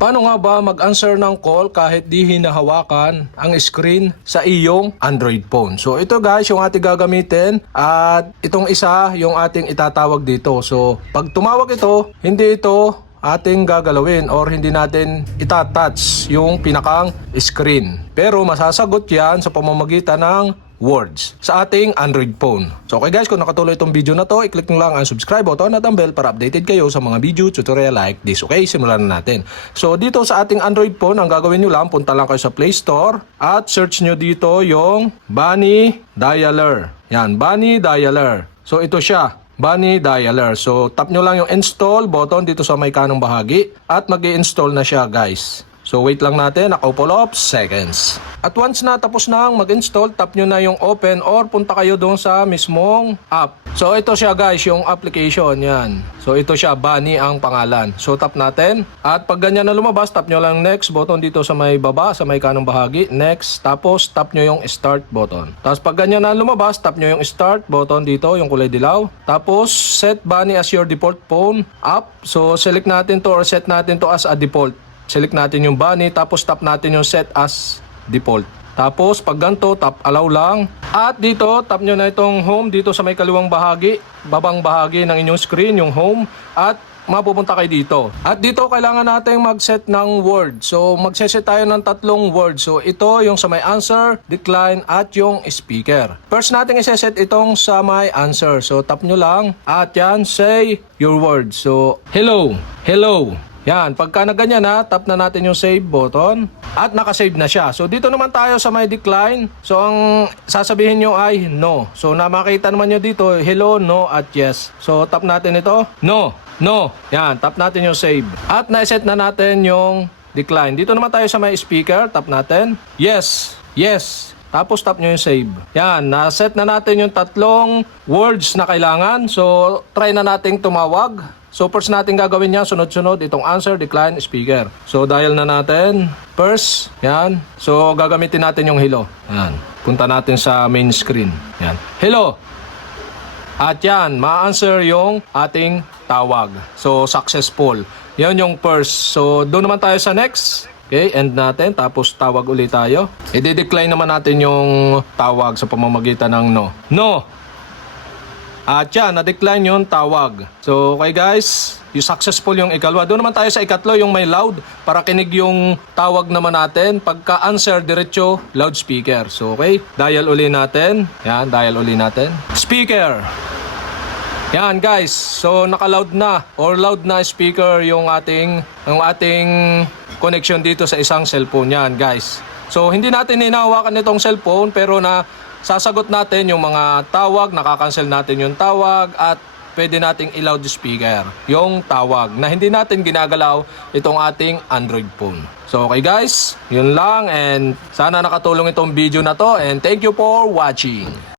Paano nga ba mag-answer ng call kahit di hinahawakan ang screen sa iyong Android phone? So ito guys yung ating gagamitin at itong isa yung ating itatawag dito. So pag tumawag ito, hindi ito ating gagalawin or hindi natin itatouch yung pinakang screen. Pero masasagot yan sa pamamagitan ng words sa ating Android phone. So okay guys, kung nakatuloy itong video na to, i-click nyo lang ang subscribe button at ang bell para updated kayo sa mga video tutorial like this. Okay, simulan na natin. So dito sa ating Android phone, ang gagawin nyo lang, punta lang kayo sa Play Store at search nyo dito yung Bunny Dialer. Yan, Bunny Dialer. So ito siya, Bunny Dialer. So tap nyo lang yung install button dito sa may kanang bahagi at mag-i-install na siya guys. So wait lang natin a couple of seconds. At once na tapos nang mag-install, tap nyo na yung open or punta kayo doon sa mismong app. So ito siya guys, yung application yan. So ito siya, Bunny ang pangalan. So tap natin. At pag ganyan na lumabas, tap nyo lang next button dito sa may baba, sa may kanang bahagi. Next. Tapos tap nyo yung start button. Tapos pag ganyan na lumabas, tap nyo yung start button dito, yung kulay dilaw. Tapos set Bunny as your default phone app. So select natin to or set natin to as a default. Select natin yung Bunny, tapos tap natin yung set as default. Tapos pag ganito, tap allow lang. At dito, tap nyo na itong home dito sa may kaliwang bahagi, babang bahagi ng inyong screen, yung home. At mapupunta kayo dito. At dito, kailangan natin mag-set ng word. So magse-set tayo ng tatlong word. So ito yung sa may answer, decline, at yung speaker. First natin i-set itong sa may answer. So tap nyo lang. At yan, say your word. So hello, hello. Yan, pagka na ganyan na, tap na natin yung save button at nakasave na siya. So dito naman tayo sa may decline. So ang sasabihin nyo ay no. So na makita naman nyo dito, hello, no at yes. So tap natin ito, no, no. Yan, tap natin yung save. At na-set na natin yung decline. Dito naman tayo sa may speaker, tap natin, yes, yes. Tapos tap nyo yung save. Yan, na-set na natin yung tatlong words na kailangan. So try na nating tumawag. So first natin gagawin yan, sunod-sunod, itong answer, decline, speaker. So dial na natin. First, yan. So gagamitin natin yung hello. Yan. Punta natin sa main screen. Yan. Hello. At yan, ma-answer yung ating tawag. So successful. Yan yung first. So doon naman tayo sa next. Okay, end natin. Tapos tawag ulit tayo. I-decline naman natin yung tawag sa pamamagitan ng no. No. At yan, na-decline yung tawag. So, okay guys, yung successful yung ikalawa. Doon naman tayo sa ikatlo, yung may loud, para kinig yung tawag naman natin. Pagka-answer, diretso, loudspeaker. So, okay, dial uli natin. Yan, dial uli natin. Speaker. Yan guys, so naka-loud na or loud na speaker yung ating connection dito sa isang cellphone. Yan guys. So, hindi natin hinahawakan itong cellphone pero sasagot natin yung mga tawag, nakakancel natin yung tawag at pwede nating i-loud speaker yung tawag na hindi natin ginagalaw itong ating Android phone. So okay guys, yun lang and sana nakatulong itong video na to and thank you for watching.